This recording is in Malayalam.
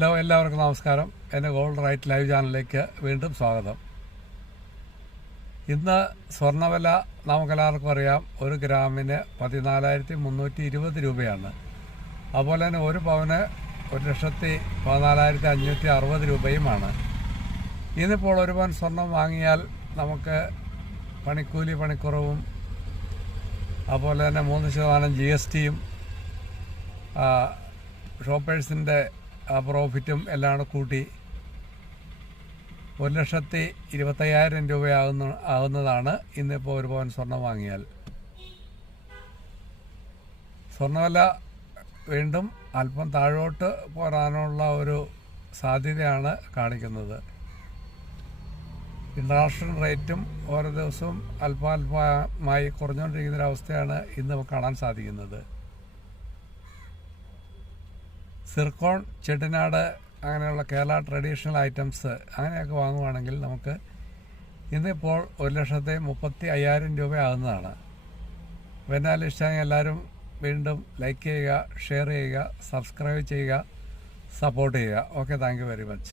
ഹലോ, എല്ലാവർക്കും നമസ്കാരം. എൻ്റെ ഗോൾഡ് റൈറ്റ് ലൈവ് ചാനലിലേക്ക് വീണ്ടും സ്വാഗതം. ഇന്ന് സ്വർണ്ണവില നമുക്കെല്ലാവർക്കും അറിയാം. 1 ഗ്രാമിന് 14,320 രൂപയാണ്. അതുപോലെ തന്നെ 1 പവന് 1,14,560 രൂപയുമാണ്. ഇന്നിപ്പോൾ 1 പവൻ സ്വർണം വാങ്ങിയാൽ നമുക്ക് പണിക്കൂലി പണിക്കുറവും അതുപോലെ തന്നെ 3% GSTയും ഷോപ്പേഴ്സിൻ്റെ പ്രോഫിറ്റും എല്ലാം കൂട്ടി 1,25,000 രൂപയാകുന്നതാണ് ഇന്നിപ്പോൾ 1 പവൻ സ്വർണം വാങ്ങിയാൽ. സ്വർണ്ണവില വീണ്ടും അല്പം താഴോട്ട് പോരാനുള്ള ഒരു സാധ്യതയാണ് കാണിക്കുന്നത്. ഇൻ്റർനാഷണൽ റേറ്റും ഓരോ ദിവസവും അല്പമായി കുറഞ്ഞുകൊണ്ടിരിക്കുന്നൊരവസ്ഥയാണ് ഇന്ന് കാണാൻ സാധിക്കുന്നത്. സിർക്കോൺ, ചെട്ടിനാട് അങ്ങനെയുള്ള കേരള ട്രഡീഷണൽ ഐറ്റംസ് അങ്ങനെയൊക്കെ വാങ്ങുവാണെങ്കിൽ നമുക്ക് ഇന്നിപ്പോൾ 1,35,000 രൂപയാകുന്നതാണ്. അപ്പോൾ എന്നാലും ഇഷ്ടമെങ്കിൽ എല്ലാവരും വീണ്ടും ലൈക്ക് ചെയ്യുക, ഷെയർ ചെയ്യുക, സബ്സ്ക്രൈബ് ചെയ്യുക, സപ്പോർട്ട് ചെയ്യുക. Okay, thank you very much.